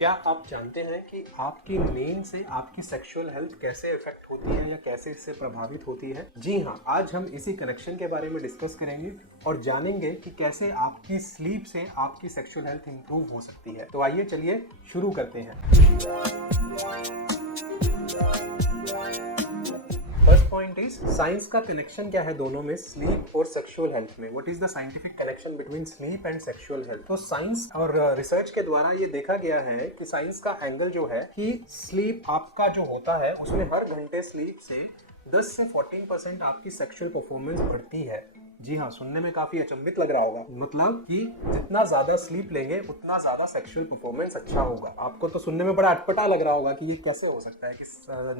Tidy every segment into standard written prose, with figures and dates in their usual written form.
क्या आप जानते हैं कि आपकी नींद से आपकी सेक्सुअल हेल्थ कैसे इफेक्ट होती है या कैसे इससे प्रभावित होती है? जी हाँ, आज हम इसी कनेक्शन के बारे में डिस्कस करेंगे और जानेंगे कि कैसे आपकी स्लीप से आपकी सेक्सुअल हेल्थ इंप्रूव हो सकती है। तो आइए चलिए शुरू करते हैं। फर्स्ट पॉइंट इज साइंस का कनेक्शन क्या है दोनों में, स्लीप और सेक्सुअल हेल्थ में। What is the scientific connection between sleep and sexual health? तो साइंस और रिसर्च के द्वारा ये देखा गया है कि साइंस का एंगल जो है कि स्लीप आपका जो होता है उसमें हर घंटे स्लीप से 10 से 14% आपकी सेक्सुअल परफॉर्मेंस बढ़ती है। जी हाँ, सुनने में काफी अचंभित लग रहा होगा, मतलब कि जितना ज्यादा स्लीप लेंगे उतना ज्यादा सेक्सुअल परफॉर्मेंस अच्छा होगा। आपको तो सुनने में बड़ा अटपटा लग रहा होगा कि ये कैसे हो सकता है कि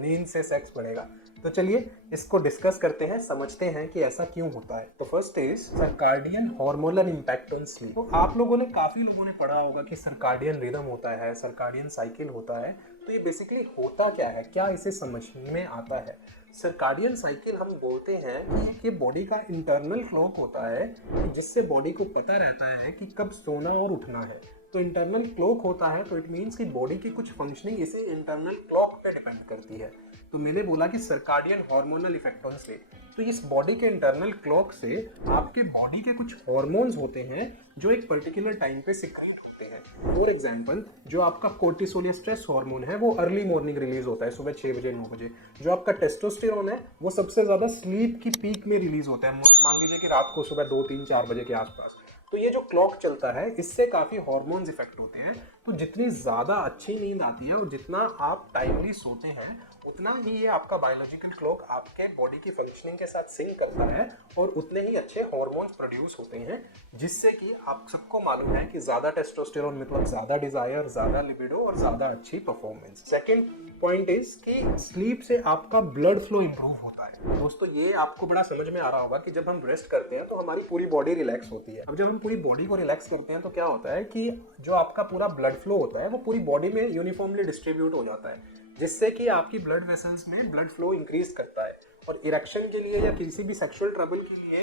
नींद से सेक्स बढ़ेगा। तो चलिए इसको डिस्कस करते हैं, समझते हैं कि ऐसा क्यों होता है। तो first is circadian hormonal impact on sleep. तो आप लोगों ने काफी लोगों ने पढ़ा होगा कि सर्काडियन रिदम होता है, सर्काडियन साइकिल होता है। तो ये बेसिकली होता क्या है, क्या इसे समझ में आता है? सर्काडियन साइकिल हम बोलते हैं कि ये बॉडी का इंटरनल क्लॉक होता है जिससे बॉडी को पता रहता है कि कब सोना और उठना है। तो इंटरनल क्लॉक होता है तो इट मीन्स कि बॉडी की कुछ फंक्शनिंग इसी इंटरनल क्लॉक पे डिपेंड करती है। तो मैंने बोला कि circadian hormonal effect on sleep. तो इस बॉडी के इंटरनल क्लॉक से आपके बॉडी के कुछ हार्मोन्स होते हैं जो एक पर्टिकुलर टाइम पे सिक्रीट होते हैं। फॉर एग्जांपल, जो आपका कोर्टिसोल या स्ट्रेस हार्मोन है वो अर्ली मॉर्निंग रिलीज होता है, सुबह 6 बजे 9 बजे। जो आपका टेस्टोस्टेरोन है वो सबसे ज्यादा स्लीप की पीक में रिलीज होता है, मान लीजिए कि रात को सुबह 2 3 4 बजे के आसपास। तो ये जो क्लॉक चलता है इससे काफी हार्मोन्स इफेक्ट होते हैं। तो जितनी ज्यादा अच्छी नींद आती है और जितना आप टाइमली सोते हैं उतना ही ये आपका बायोलॉजिकल क्लॉक आपके बॉडी की फंक्शनिंग के साथ सिंक करता है और उतने ही अच्छे हार्मोन्स प्रोड्यूस होते हैं, जिससे कि आप सबको मालूम है कि ज्यादा टेस्टोस्टेरोन मतलब ज्यादा डिजायर, ज्यादा लिबिडो और ज्यादा अच्छी परफॉर्मेंस। सेकंड पॉइंट इज कि स्लीप से आपका ब्लड फ्लो इंप्रूव होता है। दोस्तों ये आपको बड़ा समझ में आ रहा होगा कि जब हम रेस्ट करते हैं तो हमारी पूरी बॉडी रिलैक्स होती है। अब जब हम पूरी बॉडी को रिलैक्स करते हैं तो क्या होता है कि जो आपका पूरा ब्लड फ्लो होता है वो पूरी बॉडी में यूनिफॉर्मली डिस्ट्रीब्यूट हो जाता है, जिससे कि आपकी ब्लड वेसल्स में ब्लड फ्लो इंक्रीज करता है। और इरेक्शन के लिए या किसी भी सेक्सुअल ट्रबल के लिए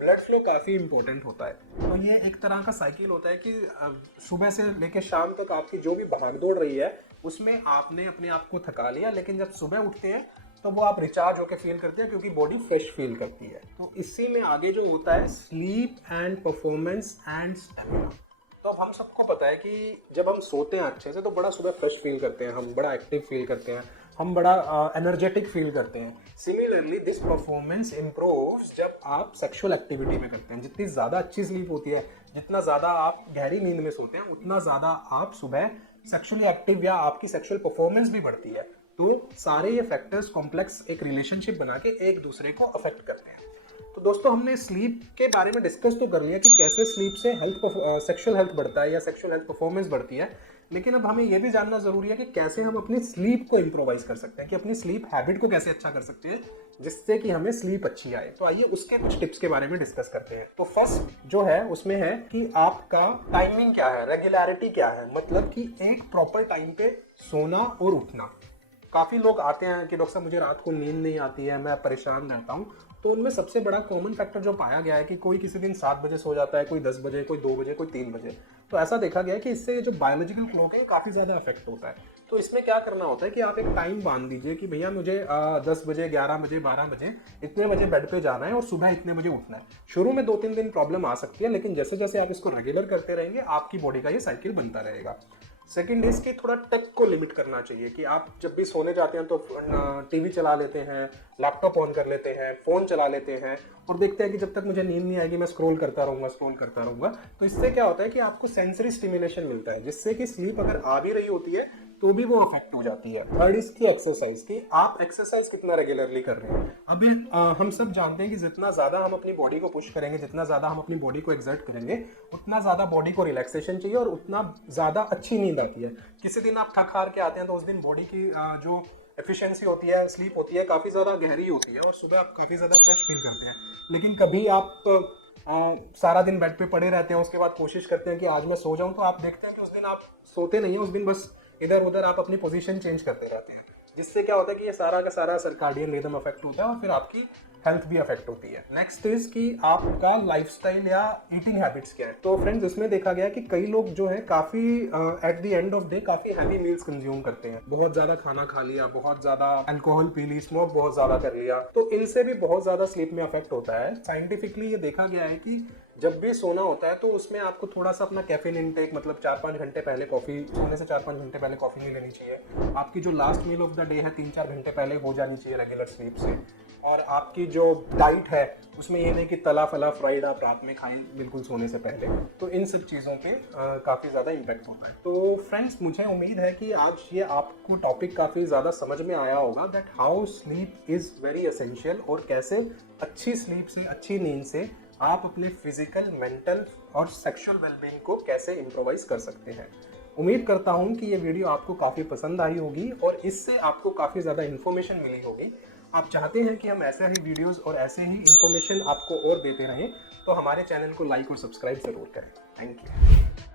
ब्लड फ्लो काफी इंपॉर्टेंट होता है। तो ये एक तरह का साइकिल होता है कि सुबह से लेकर शाम तक आपकी जो भी भागदौड़ रही है उसमें आपने अपने आप को थका लिया, लेकिन जब सुबह उठते हैं तो वो आप रिचार्ज होकर फील करते हैं क्योंकि बॉडी फ्रेश फील करती है। तो इसी में आगे जो होता है sleep and performance and stamina. तो अब हम सबको पता है कि जब हम सोते हैं अच्छे से तो बड़ा सुबह फ्रेश फील करते हैं, हम बड़ा एक्टिव फील करते हैं, हम बड़ा एनर्जेटिक फील करते हैं। सिमिलरली दिस परफॉर्मेंस इम्प्रूव्स जब आप सेक्सुअल एक्टिविटी में करते हैं। जितनी ज़्यादा अच्छी स्लीप होती है, जितना ज़्यादा आप गहरी नींद में सोते हैं, उतना ज़्यादा आप सुबह सेक्सुअली एक्टिव या आपकी सेक्सुअल परफॉर्मेंस भी बढ़ती है। तो सारे ये फैक्टर्स कॉम्प्लेक्स एक रिलेशनशिप बना के एक दूसरे को अफेक्ट करते हैं। तो दोस्तों हमने स्लीप के बारे में डिस्कस तो कर लिया कि कैसे स्लीप से सेक्सुअल हेल्थ बढ़ता है या सेक्सुअल हेल्थ परफॉर्मेंस बढ़ती है, लेकिन अब हमें यह भी जानना जरूरी है कि कैसे हम अपनी स्लीप को इम्प्रोवाइज कर सकते हैं, कि अपनी स्लीप हैबिट को कैसे अच्छा कर सकते हैं जिससे कि हमें स्लीप अच्छी आए। तो आइए उसके कुछ टिप्स के बारे में डिस्कस करते हैं। तो फर्स्ट जो है उसमें है कि आपका टाइमिंग क्या है, रेगुलरिटी क्या है, मतलब कि एक प्रॉपर टाइम पे सोना और उठना। काफ़ी लोग आते हैं कि डॉक्टर साहब मुझे रात को नींद नहीं आती है, मैं परेशान रहता हूँ। तो उनमें सबसे बड़ा कॉमन फैक्टर जो पाया गया है कि कोई किसी दिन 7 बजे सो जाता है, कोई 10 बजे, कोई 2 बजे, कोई 3 बजे। तो ऐसा देखा गया है कि इससे जो बायोलॉजिकल क्लॉक है काफ़ी ज़्यादा अफेक्ट होता है। तो इसमें क्या करना होता है कि आप एक टाइम बांध दीजिए कि भैया मुझे 10 बजे, 11 बजे, 12 बजे, इतने बजे बेड पे जाना है और सुबह इतने बजे उठना है। शुरू में 2-3 दिन प्रॉब्लम आ सकती है, लेकिन जैसे जैसे आप इसको रेगुलर करते रहेंगे आपकी बॉडी का ये साइकिल बनता रहेगा। सेकेंड इज कि थोड़ा टेक को लिमिट करना चाहिए कि आप जब भी सोने जाते हैं तो टीवी चला लेते हैं, लैपटॉप ऑन कर लेते हैं, फोन चला लेते हैं और देखते हैं कि जब तक मुझे नींद नहीं आएगी मैं स्क्रॉल करता रहूंगा। तो इससे क्या होता है कि आपको सेंसरी स्टिमुलेशन मिलता है, जिससे कि स्लीप अगर आ भी रही होती है तो भी वो अफेक्ट हो जाती है। थर्ड इसकी एक्सरसाइज की, आप एक्सरसाइज कितना रेगुलरली कर रहे हैं। अभी हम सब जानते हैं कि जितना ज्यादा हम अपनी बॉडी को पुश करेंगे, जितना ज्यादा हम अपनी बॉडी को एक्सर्ट करेंगे, उतना ज्यादा बॉडी को रिलैक्सेशन चाहिए और उतना ज्यादा अच्छी नींद आती है। किसी दिन आप थक हार के आते हैं तो उस दिन बॉडी की जो एफिशिएंसी होती है, स्लीप होती है, काफी ज्यादा गहरी होती है और सुबह आप काफी ज्यादा फ्रेश फील करते हैं। लेकिन कभी आप सारा दिन बेड पे पड़े रहते हैं, उसके बाद कोशिश करते हैं कि आज मैं सो जाऊं, तो आप देखते हैं कि उस दिन आप सोते नहीं है, उस दिन बस इधर उधर आप अपनी पोजीशन चेंज करते रहते हैं, जिससे क्या होता है कि ये सारा का सारा सर्काडियन रिदम अफेक्ट होता है और फिर आपकी हेल्थ भी अफेक्ट होती है। नेक्स्ट इज कि आपका लाइफस्टाइल या ईटिंग हैबिट्स क्या है। तो फ्रेंड्स उसमें देखा गया कि कई लोग जो है काफी at the end of day काफी हैवी मील्स कंज्यूम करते हैं, बहुत ज्यादा खाना खा लिया, बहुत ज्यादा अल्कोहल पी ली, स्मोक बहुत ज्यादा कर लिया, तो इनसे भी बहुत ज्यादा स्लीप में अफेक्ट होता है। साइंटिफिकली ये देखा गया है कि जब भी सोना होता है तो उसमें आपको थोड़ा सा अपना कैफीन इनटेक, मतलब 4-5 घंटे पहले कॉफी, सोने से 4-5 घंटे पहले कॉफी नहीं लेनी चाहिए। आपकी जो last meal of the day है 3-4 घंटे पहले हो जानी चाहिए रेगुलर स्लीप से। और आपकी जो डाइट है उसमें ये नहीं कि तला फला फ्राइड आप रात में खाएं बिल्कुल सोने से पहले। तो इन सब चीज़ों पे काफ़ी ज़्यादा इम्पैक्ट होता है। तो फ्रेंड्स मुझे उम्मीद है कि आज ये आपको टॉपिक काफ़ी ज़्यादा समझ में आया होगा that how sleep is very essential, और कैसे अच्छी स्लीप से, अच्छी नींद से आप अपने फिजिकल, मेंटल और सेक्सुअल वेलबींग को कैसे इम्प्रोवाइज कर सकते हैं। उम्मीद करता हूँ कि ये वीडियो आपको काफ़ी पसंद आई होगी और इससे आपको काफ़ी ज़्यादा इन्फॉर्मेशन मिली होगी। आप चाहते हैं कि हम ऐसे ही वीडियोस और ऐसे ही इन्फॉर्मेशन आपको और देते रहें, तो हमारे चैनल को लाइक और सब्सक्राइब ज़रूर करें। Thank you.